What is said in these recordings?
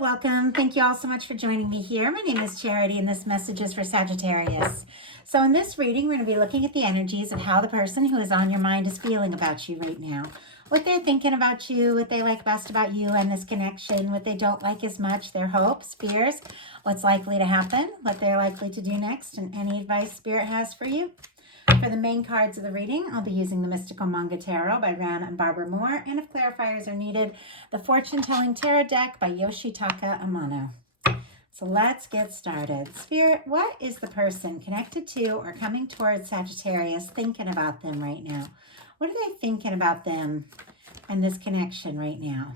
welcome. Thank you all so much for joining me here. My name is Charity and this message is for Sagittarius. So in this reading, we're going to be looking at the energies of how the person who is on your mind is feeling about you right now. What they're thinking about you, what they like best about you and this connection, what they don't like as much, their hopes, fears, what's likely to happen, what they're likely to do next, and any advice Spirit has for you. For the main cards of the reading, I'll be using the Mystical Manga Tarot by Ran and Barbara Moore, and if clarifiers are needed, the Fortune Telling Tarot Deck by Yoshitaka Amano. So let's get started. Spirit, what is the person connected to or coming towards Sagittarius thinking about them right now? What are they thinking about them and this connection right now?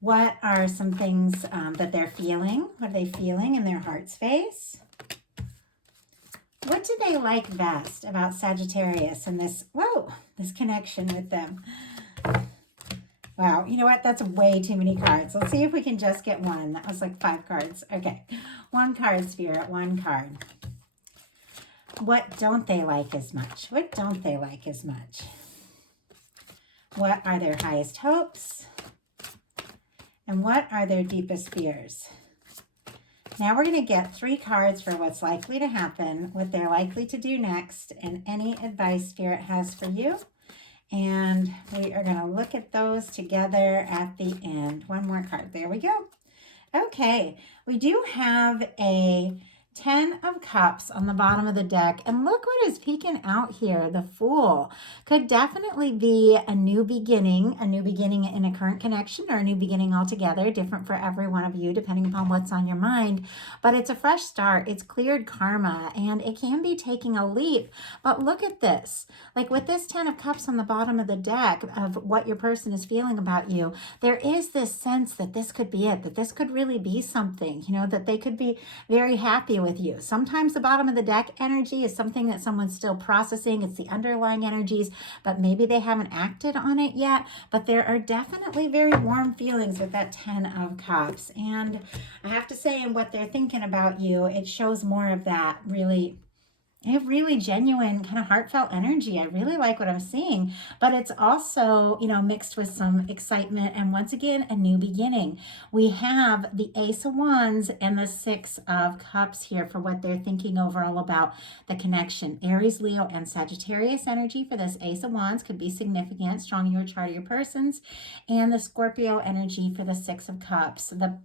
What are some things that they're feeling? What are they feeling in their heart space? What do they like best about Sagittarius and this connection with them? Wow, you know what? That's way too many cards. Let's see if we can just get one. That was like 5 cards. Okay, one card, Spirit, one card. What don't they like as much? What don't they like as much? What are their highest hopes? And what are their deepest fears? Now we're going to get 3 cards for what's likely to happen, what they're likely to do next, and any advice Spirit has for you. And we are going to look at those together at the end. One more card. There we go. Okay, we do have a 10 of Cups on the bottom of the deck. And look what is peeking out here. The Fool could definitely be a new beginning in a current connection or a new beginning altogether, different for every one of you, depending upon what's on your mind. But it's a fresh start. It's cleared karma, and it can be taking a leap. But look at this. Like with this 10 of Cups on the bottom of the deck of what your person is feeling about you, there is this sense that this could be it, that this could really be something, you know, that they could be very happy with you. Sometimes the bottom of the deck energy is something that someone's still processing. It's the underlying energies, but maybe they haven't acted on it yet. But there are definitely very warm feelings with that 10 of Cups. And I have to say, in what they're thinking about you, it shows more of that really genuine kind of heartfelt energy. I really like what I'm seeing, but it's also, you know, mixed with some excitement and once again, a new beginning. We have the Ace of Wands and the 6 of Cups here for what they're thinking overall about the connection. Aries, Leo, and Sagittarius energy for this Ace of Wands could be significant, strong in your chart of your persons, and the Scorpio energy for the 6 of Cups. The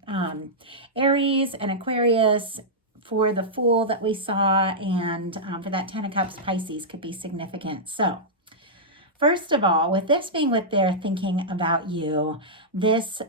Aries and Aquarius for the Fool that we saw, and for that 10 of Cups, Pisces could be significant. So first of all, with this being what they're thinking about you, this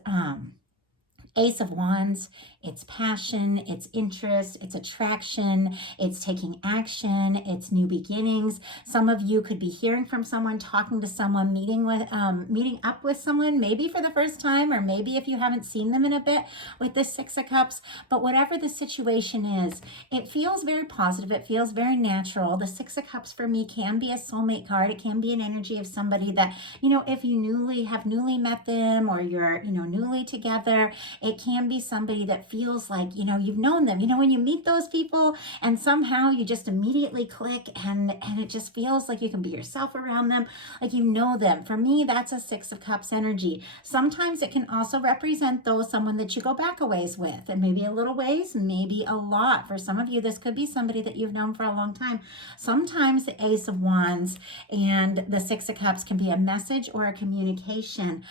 Ace of Wands, it's passion, it's interest, it's attraction, it's taking action, it's new beginnings. Some of you could be hearing from someone, talking to someone, meeting up with someone, maybe for the first time, or maybe if you haven't seen them in a bit with the 6 of Cups. But whatever the situation is, it feels very positive. It feels very natural. The 6 of Cups for me can be a soulmate card. It can be an energy of somebody that, you know, if you have newly met them or you're, you know, newly together, it can be somebody that feels like, you know, you've known them. You know, when you meet those people and somehow you just immediately click and it just feels like you can be yourself around them, like you know them. For me, that's a 6 of Cups energy. Sometimes it can also represent someone that you go back a ways with, and maybe a little ways, maybe a lot. For some of you, this could be somebody that you've known for a long time. Sometimes the Ace of Wands and the 6 of Cups can be a message or a communication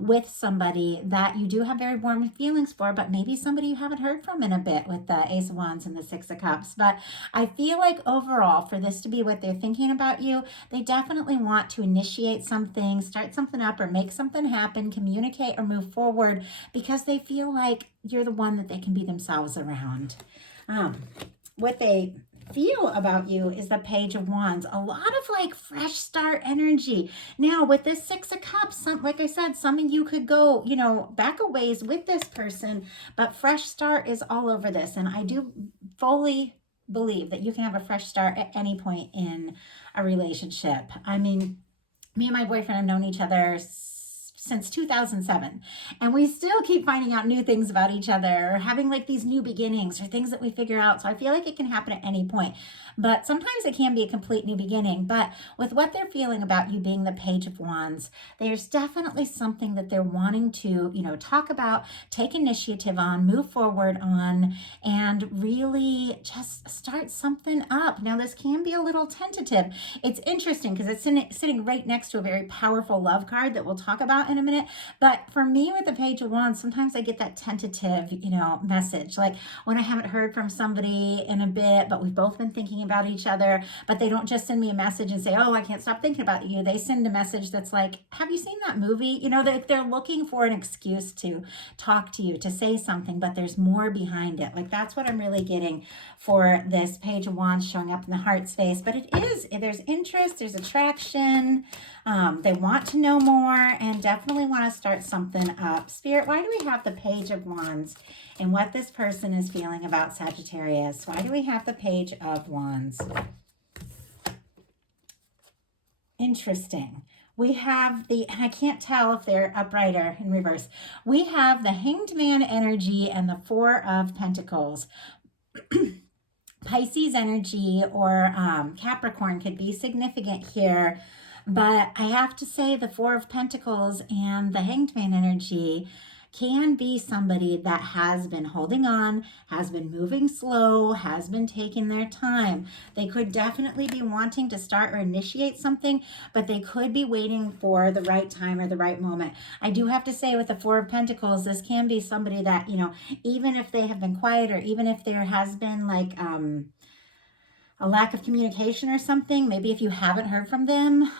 with somebody that you do have very warm feelings for, but maybe somebody you haven't heard from in a bit with the Ace of Wands and the 6 of Cups. But I feel like overall, for this to be what they're thinking about you, they definitely want to initiate something, start something up, or make something happen, communicate or move forward, because they feel like you're the one that they can be themselves around. What they feel about you is the Page of Wands. A lot of like fresh start energy. Now with this 6 of Cups, like I said, some of you could go, you know, back a ways with this person, but fresh start is all over this. And I do fully believe that you can have a fresh start at any point in a relationship. I mean, me and my boyfriend have known each other since 2007. And we still keep finding out new things about each other, or having like these new beginnings or things that we figure out. So I feel like it can happen at any point. But sometimes it can be a complete new beginning. But with what they're feeling about you being the Page of Wands, there's definitely something that they're wanting to, talk about, take initiative on, move forward on, and really just start something up. Now, this can be a little tentative. It's interesting because it's sitting right next to a very powerful love card that we'll talk about in a minute. But for me with the Page of Wands, sometimes I get that tentative, message. Like when I haven't heard from somebody in a bit, but we've both been thinking about each other, but they don't just send me a message and say, oh, I can't stop thinking about you. They send a message that's like, have you seen that movie? They're looking for an excuse to talk to you, to say something, but there's more behind it. Like that's what I'm really getting for this Page of Wands showing up in the heart space. But there's interest, there's attraction. They want to know more and definitely want to start something up. Spirit, why do we have the Page of Wands and what this person is feeling about Sagittarius? Why do we have the Page of Wands? Interesting. We have and I can't tell if they're upright or in reverse. We have the Hanged Man energy and the Four of Pentacles. Pisces energy or Capricorn could be significant here. But I have to say the Four of Pentacles and the Hanged Man energy can be somebody that has been holding on, has been moving slow, has been taking their time. They could definitely be wanting to start or initiate something, but they could be waiting for the right time or the right moment. I do have to say with the Four of Pentacles, this can be somebody that, even if they have been quiet or even if there has been like, a lack of communication or something, maybe if you haven't heard from them,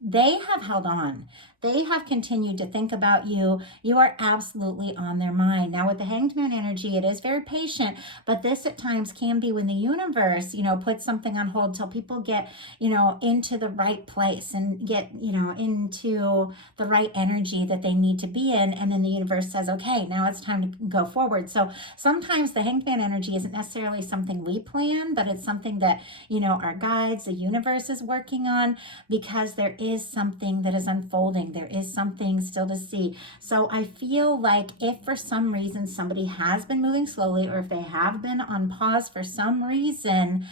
they have held on. They have continued to think about you. You are absolutely on their mind. Now with the Hanged Man energy, it is very patient, but this at times can be when the universe, puts something on hold till people get, into the right place and get, into the right energy that they need to be in. And then the universe says, okay, now it's time to go forward. So sometimes the Hanged Man energy isn't necessarily something we plan, but it's something that, our guides, the universe is working on, because there is something that is unfolding. There is something still to see. So I feel like if for some reason somebody has been moving slowly, or if they have been on pause for some reason,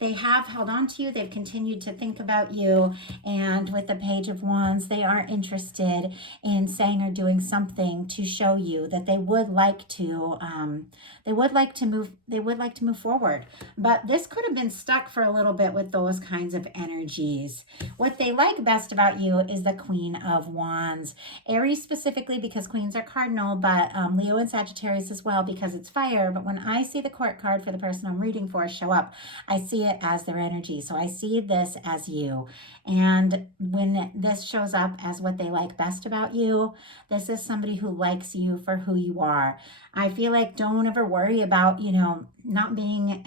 they have held on to you. They've continued to think about you. And with the Page of Wands, they are interested in saying or doing something to show you that they would like to, move forward. But this could have been stuck for a little bit with those kinds of energies. What they like best about you is the Queen of Wands. Aries specifically because queens are cardinal, but Leo and Sagittarius as well because it's fire. But when I see the court card for the person I'm reading for show up, I see it as their energy. So I see this as you. And when this shows up as what they like best about you, this is somebody who likes you for who you are. I feel like don't ever worry about, not being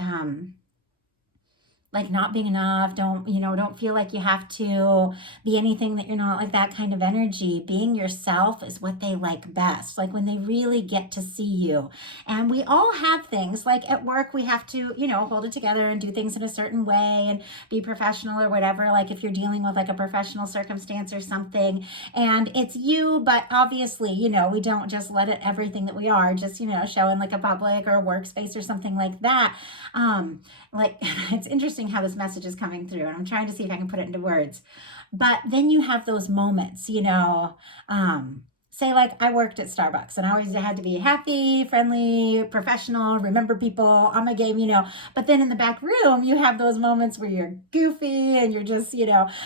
not being enough. Don't feel like you have to be anything that you're not, like that kind of energy. Being yourself is what they like best, like when they really get to see you. And we all have things like at work, we have to, hold it together and do things in a certain way and be professional or whatever. Like if you're dealing with like a professional circumstance or something and it's you, but obviously, we don't just let it, everything that we are just, show in like a public or a workspace or something like that. It's interesting how this message is coming through, and I'm trying to see if I can put it into words. But then you have those moments, say like I worked at Starbucks and I always had to be happy, friendly, professional, remember people on my game, but then in the back room, you have those moments where you're goofy and you're just,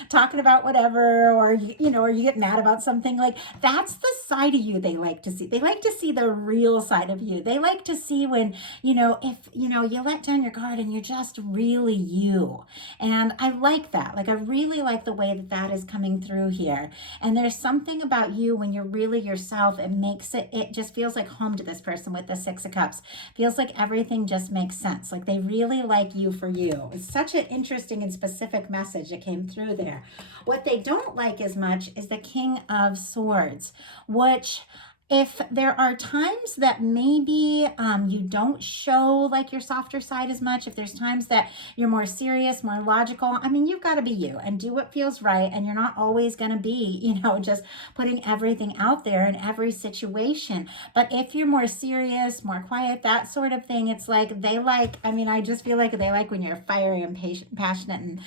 talking about whatever, or, or you get mad about something. Like that's the side of you they like to see. They like to see the real side of you. They like to see when, if, you let down your guard and you're just really you. And I like that. Like I really like the way that is coming through here. And there's something about you when you're really yourself, it just feels like home to this person with the Six of Cups. Feels like everything just makes sense. Like they really like you for you. It's such an interesting and specific message that came through there. What they don't like as much is the King of Swords, which if there are times that maybe you don't show like your softer side as much, if there's times that you're more serious, more logical, I mean, you've got to be you and do what feels right. And you're not always going to be, just putting everything out there in every situation. But if you're more serious, more quiet, that sort of thing, it's like I just feel like they like when you're fiery and passionate and,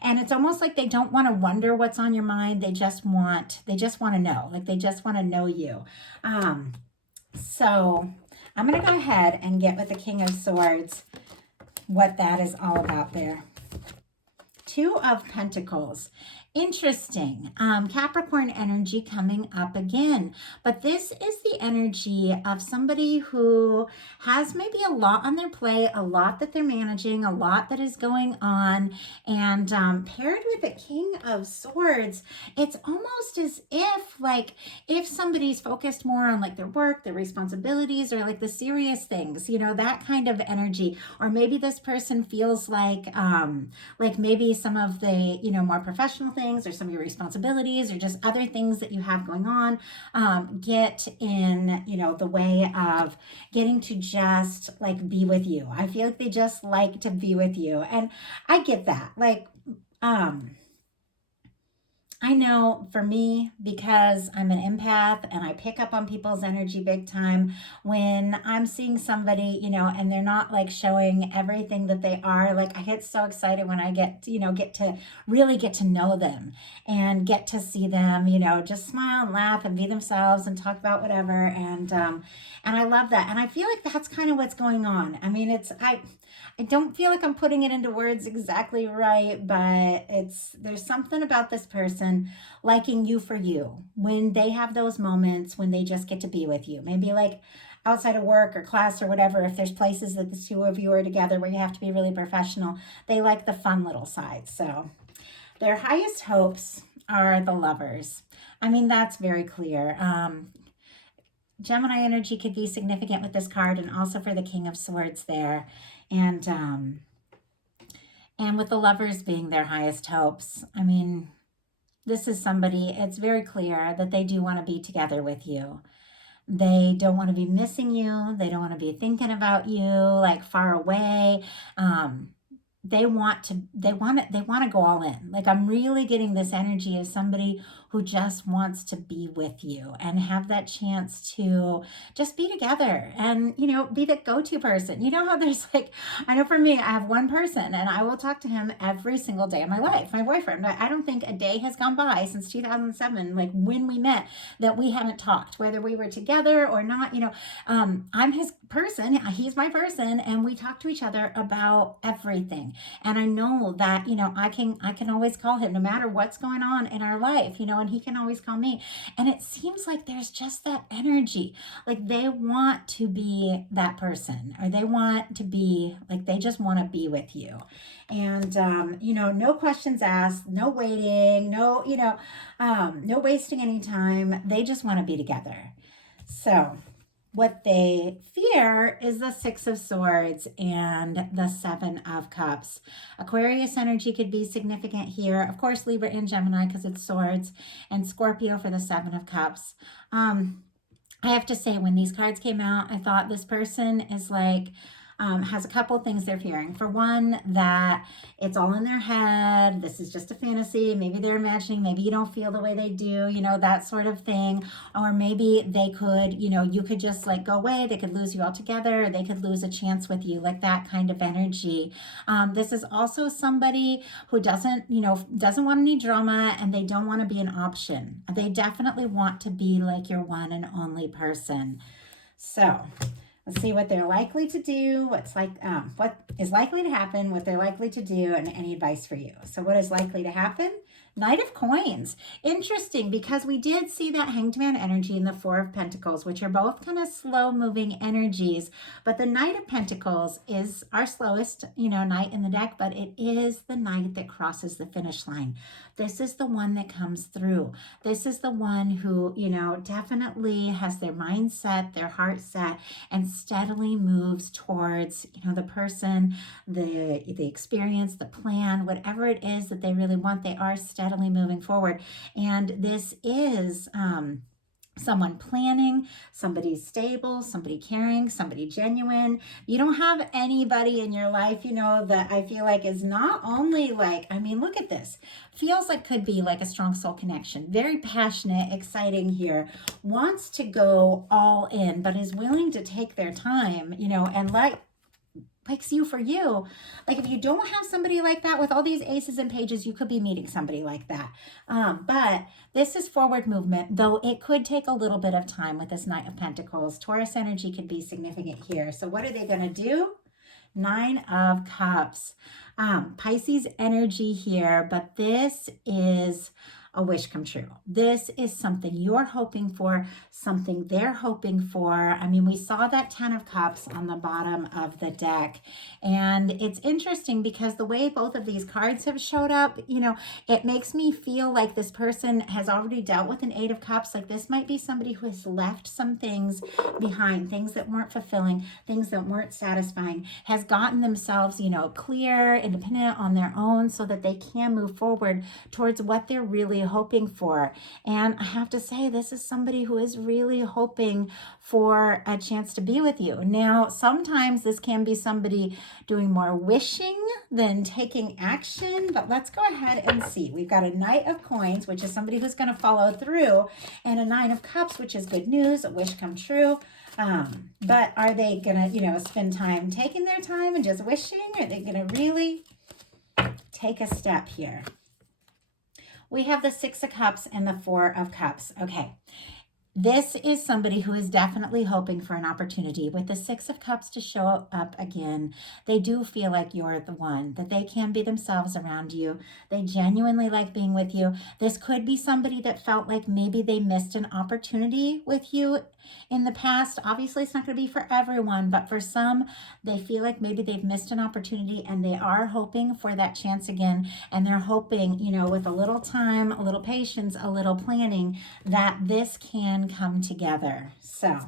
and it's almost like they don't want to wonder what's on your mind. They just want to know, like they just want to know you. So I'm going to go ahead and get with the King of Swords, what that is all about there. Two of Pentacles. Interesting. Capricorn energy coming up again. But this is the energy of somebody who has maybe a lot on their plate, a lot that they're managing, a lot that is going on. And paired with the King of Swords, it's almost as if somebody's focused more on like their work, their responsibilities, or like the serious things, that kind of energy. Or maybe this person feels like maybe some of the, more professional things or some of your responsibilities or just other things that you have going on get in, the way of getting to just like be with you. I feel like they just like to be with you. And I get that. I know for me, because I'm an empath and I pick up on people's energy big time, when I'm seeing somebody, and they're not like showing everything that they are, like I get so excited when I get to really get to know them and get to see them, just smile and laugh and be themselves and talk about whatever. And I love that. And I feel like that's kind of what's going on. I mean, I don't feel like I'm putting it into words exactly right, but there's something about this person liking you for you when they have those moments when they just get to be with you. Maybe like outside of work or class or whatever, if there's places that the two of you are together where you have to be really professional, they like the fun little side. So their highest hopes are the Lovers. I mean, that's very clear. Gemini energy could be significant with this card and also for the King of Swords there. And with the Lovers being their highest hopes, I mean, this is somebody, it's very clear that they do want to be together with you. They don't want to be missing you. They don't want to be thinking about you like far away. They want to go all in. Like I'm really getting this energy of somebody who just wants to be with you and have that chance to just be together and, be the go-to person. You know how there's I know for me, I have one person and I will talk to him every single day of my life, my boyfriend. I don't think a day has gone by since 2007, like when we met, that we haven't talked, whether we were together or not. I'm his person, he's my person, and we talk to each other about everything. And I know that, I can always call him no matter what's going on in our life, and he can always call me. And it seems like there's just that energy. Like they want to be that person, or they want to be like, they just want to be with you. And, no questions asked, no waiting, no wasting any time. They just want to be together. So what they fear is the Six of Swords and the Seven of Cups. Aquarius energy could be significant here. Of course, Libra and Gemini because it's swords, and Scorpio for the Seven of Cups. I have to say, when these cards came out, I thought this person is has a couple things they're fearing. For one, that it's all in their head. This is just a fantasy. Maybe they're imagining, maybe you don't feel the way they do, that sort of thing. Or maybe they could, you could just go away. They could lose you altogether. They could lose a chance with you, like that kind of energy. This is also somebody who doesn't want any drama, and they don't want to be an option. They definitely want to be like your one and only person. So let's see what they're likely to do, what is likely to happen, what they're likely to do, and any advice for you. So what is likely to happen? Knight of Coins. Interesting, because we did see that Hanged Man energy in the Four of Pentacles, which are both kind of slow-moving energies. But the Knight of Pentacles is our slowest, knight in the deck, but it is the knight that crosses the finish line. This is the one that comes through. This is the one who, definitely has their mind set, their heart set, and steadily moves towards, the person, the experience, the plan, whatever it is that they really want. They are steadily moving forward. And this is someone planning, somebody stable, somebody caring, somebody genuine. You don't have anybody in your life, that I feel like is not only like, I mean, look at this. Feels like could be like a strong soul connection. Very passionate, exciting here. Wants to go all in, but is willing to take their time, and likes you for you. Like if you don't have somebody like that with all these aces and pages, you could be meeting somebody like that. But this is forward movement, though it could take a little bit of time with this Knight of Pentacles. Taurus energy could be significant here. So what are they going to do? 9 of Cups. Pisces energy here, but this is a wish come true. This is something you're hoping for, something they're hoping for. I mean, we saw that 10 of Cups on the bottom of the deck. And it's interesting because the way both of these cards have showed up, it makes me feel like this person has already dealt with an 8 of Cups. Like this might be somebody who has left some things behind, things that weren't fulfilling, things that weren't satisfying, has gotten themselves, clear, independent on their own so that they can move forward towards what they're really hoping for. And I have to say, this is somebody who is really hoping for a chance to be with you. Now, sometimes this can be somebody doing more wishing than taking action, but let's go ahead and see. We've got a Knight of Coins, which is somebody who's going to follow through, and a 9 of Cups, which is good news, a wish come true. But are they going to, spend time taking their time and just wishing? Are they going to really take a step here? We have the 6 of Cups and the 4 of Cups. Okay. This is somebody who is definitely hoping for an opportunity. With the 6 of Cups to show up again, they do feel like you're the one, that they can be themselves around you. They genuinely like being with you. This could be somebody that felt like maybe they missed an opportunity with you in the past. Obviously, it's not going to be for everyone, but for some, they feel like maybe they've missed an opportunity and they are hoping for that chance again. And they're hoping, with a little time, a little patience, a little planning, that this can come together. So,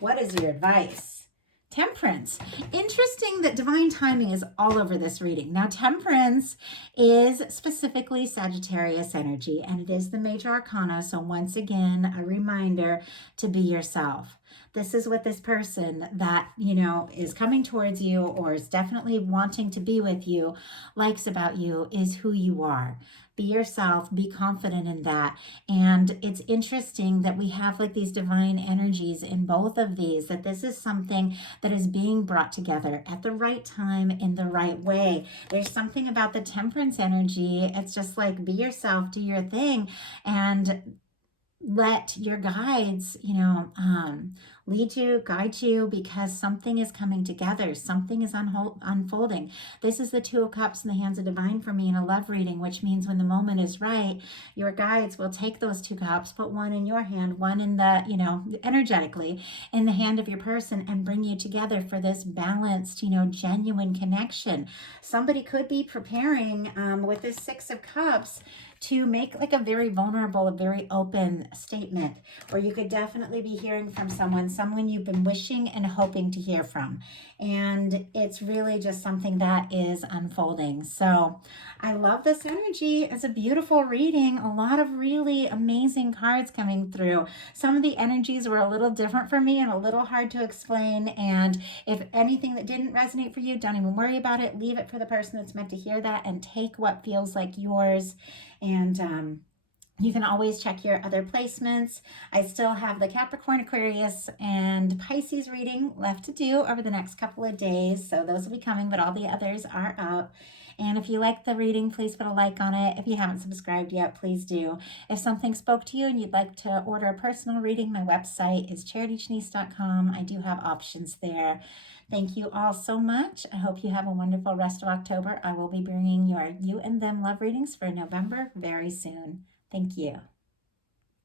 what is your advice? Temperance. Interesting that divine timing is all over this reading. Now, Temperance is specifically Sagittarius energy, and it is the major arcana. So once again, a reminder to be yourself. This is what this person that, is coming towards you or is definitely wanting to be with you likes about you is who you are. Be yourself, be confident in that. And it's interesting that we have like these divine energies in both of these, that this is something that is being brought together at the right time in the right way. There's something about the Temperance energy. It's just like be yourself, do your thing, and let your guides, lead you, guide you, because something is coming together. Something is unfolding. This is the 2 of Cups in the hands of divine for me in a love reading, which means when the moment is right, your guides will take those 2 cups, put one in your hand, one in the, energetically in the hand of your person, and bring you together for this balanced, genuine connection. Somebody could be preparing with this 6 of Cups to make like a very vulnerable, a very open statement, where you could definitely be hearing from someone you've been wishing and hoping to hear from. And it's really just something that is unfolding. So I love this energy. It's a beautiful reading. A lot of really amazing cards coming through. Some of the energies were a little different for me and a little hard to explain. And if anything that didn't resonate for you, don't even worry about it. Leave it for the person that's meant to hear that and take what feels like yours. And you can always check your other placements. I still have the Capricorn, Aquarius, and Pisces reading left to do over the next couple of days. So those will be coming, but all the others are up. And if you like the reading, please put a like on it. If you haven't subscribed yet, please do. If something spoke to you and you'd like to order a personal reading, my website is charityshanice.com. I do have options there. Thank you all so much. I hope you have a wonderful rest of October. I will be bringing your You and Them love readings for November very soon. Thank you.